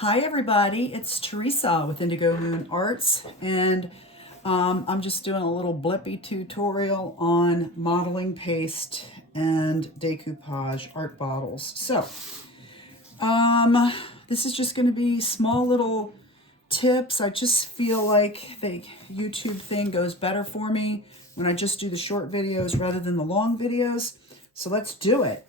Hi everybody, it's Teresa with Indigo Moon Arts, and I'm just doing a little blippy tutorial on modeling paste and decoupage art bottles. So this is just going to be small little tips. I just feel like the YouTube thing goes better for me when I just do the short videos rather than the long videos. So let's do it.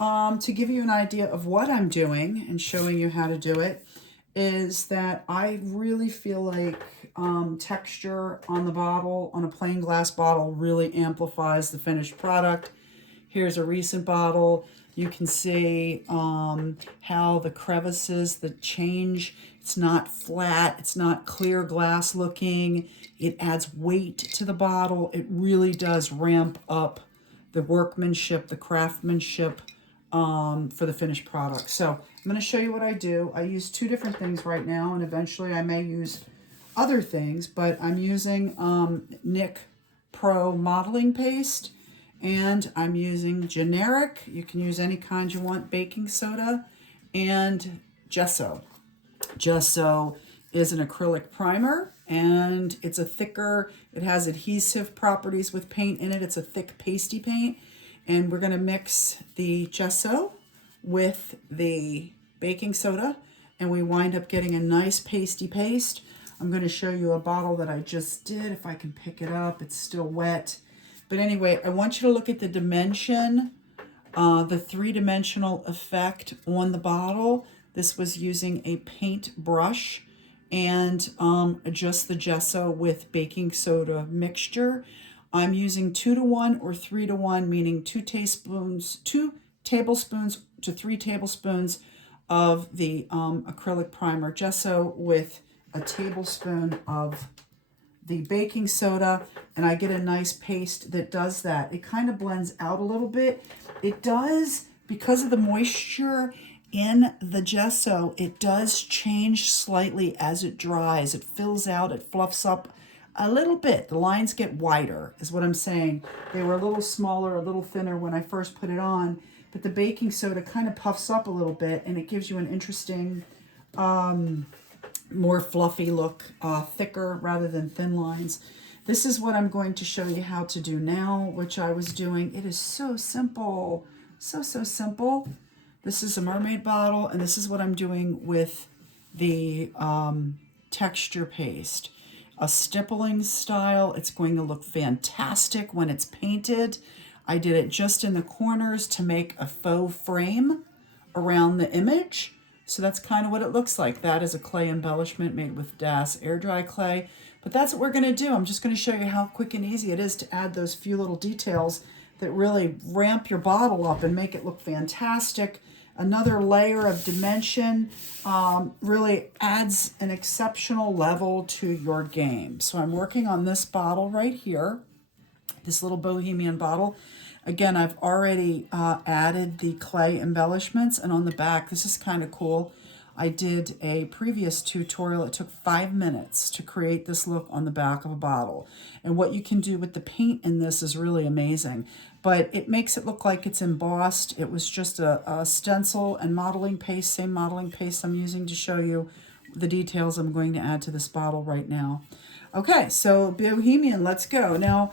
To give you an idea of what I'm doing and showing you how to do it is that I really feel like texture on the bottle, on a plain glass bottle, really amplifies the finished product. Here's a recent bottle. You can see how the crevices, the change, it's not flat, it's not clear glass looking. It adds weight to the bottle. It really does ramp up the workmanship, the craftsmanship for the finished product. So I'm going to show you what I do. I use two different things right now, and eventually I may use other things, but I'm using NIC Pro Modeling Paste, and I'm using generic, you can use any kind you want, baking soda, and gesso. Gesso is an acrylic primer, and it's a thicker, it has adhesive properties with paint in it. It's a thick pasty paint. And we're going to mix the gesso with the baking soda, and we wind up getting a nice pasty paste. I'm going to show you a bottle that I just did. If I can pick it up, it's still wet. But anyway, I want you to look at the dimension, the three-dimensional effect on the bottle. This was using a paint brush and just the gesso with baking soda mixture. I'm using 2-to-1 or 3-to-1, meaning 2 tablespoons to 3 tablespoons of the acrylic primer gesso with a tablespoon of the baking soda, and I get a nice paste that does that. It kind of blends out a little bit. It does, because of the moisture in the gesso, it does change slightly as it dries. It fills out, it fluffs up a little bit. The lines get wider, is what I'm saying. They were a little smaller, a little thinner when I first put it on, but the baking soda kind of puffs up a little bit, and it gives you an interesting, more fluffy look, thicker rather than thin lines. This is what I'm going to show you how to do now, which I was doing. It is so simple, so simple. This is a mermaid bottle, and this is what I'm doing with the texture paste. A stippling style. It's going to look fantastic when it's painted. I did it just in the corners to make a faux frame around the image. So that's kind of what it looks like. That is a clay embellishment made with DAS air dry clay. But that's what we're going to do. I'm just going to show you how quick and easy it is to add those few little details that really ramp your bottle up and make it look fantastic. Another layer of dimension really adds an exceptional level to your game. So I'm working on this bottle right here, this little bohemian bottle. Again, I've already added the clay embellishments, and on the back, this is kind of cool. I did a previous tutorial. It took 5 minutes to create this look on the back of a bottle. And what you can do with the paint in this is really amazing. But it makes it look like it's embossed. It was just a stencil and modeling paste, same modeling paste I'm using to show you the details I'm going to add to this bottle right now. Okay, so Bohemian, let's go. Now,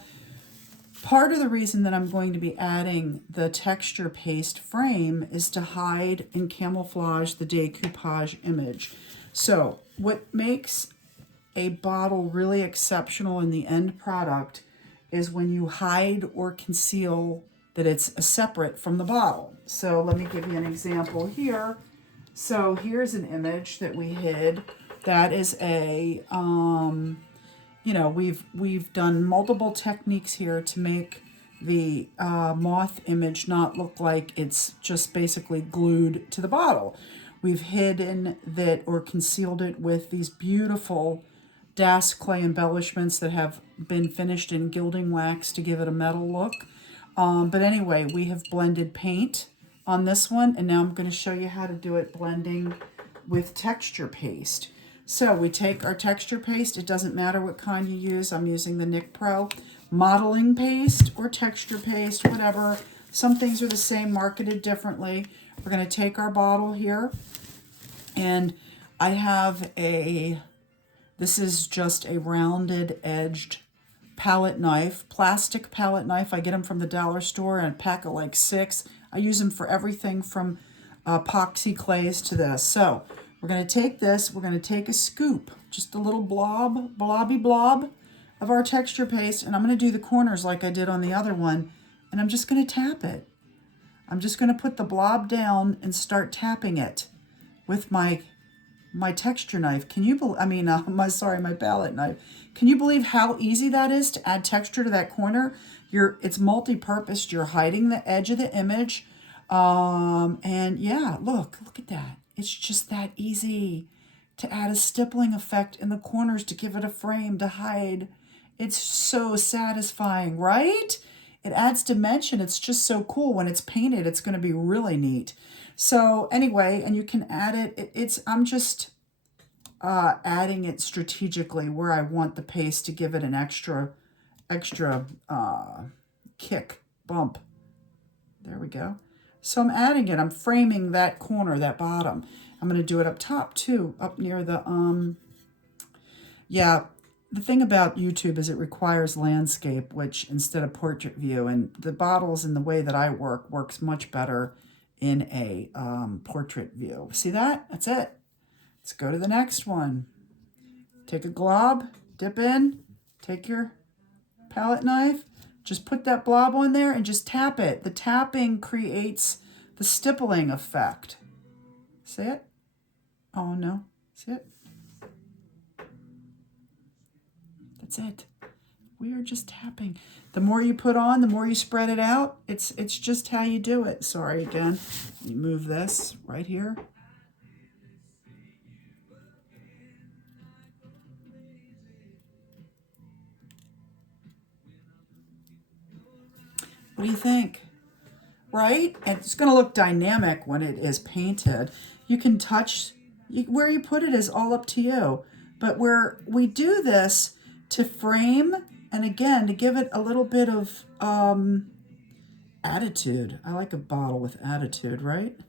part of the reason that I'm going to be adding the texture paste frame is to hide and camouflage the decoupage image. So what makes a bottle really exceptional in the end product is when you hide or conceal that it's separate from the bottle. So let me give you an example here. So here's an image that we hid. That is a you know, we've done multiple techniques here to make the moth image not look like it's just basically glued to the bottle. We've hidden that or concealed it with these beautiful DAS clay embellishments that have been finished in gilding wax to give it a metal look. But anyway, we have blended paint on this one, and now I'm going to show you how to do it blending with texture paste. So we take our texture paste. It doesn't matter what kind you use. I'm using the NIC Pro Modeling Paste or texture paste, whatever. Some things are the same, marketed differently. We're going to take our bottle here, and I have this is just a rounded edged palette knife, plastic palette knife. I get them from the dollar store in a pack of like 6. I use them for everything from epoxy clays to this. So we're going to take this, we're going to take a scoop, just a little blobby blob of our texture paste, and I'm going to do the corners like I did on the other one, and I'm just going to tap it. I'm just going to put the blob down and start tapping it with my texture knife. Can you believe, my palette knife. Can you believe how easy that is to add texture to that corner? It's multi-purpose. You're hiding the edge of the image. And yeah, look at that. It's just that easy to add a stippling effect in the corners to give it a frame to hide. It's so satisfying, right? It adds dimension. It's just so cool. When it's painted, it's going to be really neat. So anyway, and you can add it. I'm just adding it strategically where I want the paste to give it an extra kick, bump. There we go. So I'm adding it. I'm framing that corner, that bottom. I'm going to do it up top too, up near the, yeah. The thing about YouTube is it requires landscape, which instead of portrait view, and the bottles and the way that I works much better in a portrait view. See that? That's it. Let's go to the next one. Take a glob, dip in, take your palette knife, just put that blob on there and just tap it. The tapping creates the stippling effect. See it? Oh no, see it? That's it. We are just tapping. The more you put on, the more you spread it out. It's just how you do it. Sorry again. Let me move this right here. What do you think? Right? And it's going to look dynamic when it is painted. You can touch, where you put it is all up to you. But where we do this to frame, and again, to give it a little bit of attitude. I like a bottle with attitude, right?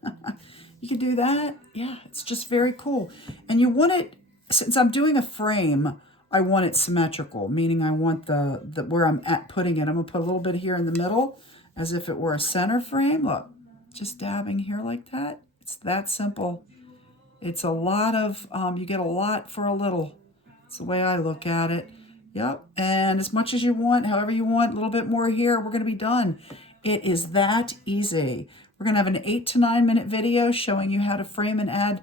You can do that. Yeah, it's just very cool. And you want it, since I'm doing a frame, I want it symmetrical, meaning I want the where I'm at putting it. I'm going to put a little bit here in the middle as if it were a center frame. Look, just dabbing here like that. It's that simple. It's a lot of, you get a lot for a little. It's the way I look at it. Yep, and as much as you want, however you want, a little bit more here, we're going to be done. It is that easy. We're going to have an 8 to 9 minute video showing you how to frame and add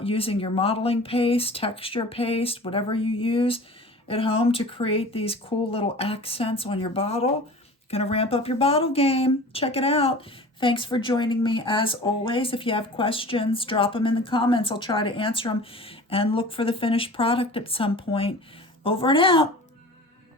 using your modeling paste, texture paste, whatever you use at home to create these cool little accents on your bottle. Going to ramp up your bottle game. Check it out. Thanks for joining me as always. If you have questions, drop them in the comments. I'll try to answer them and look for the finished product at some point. Over and out.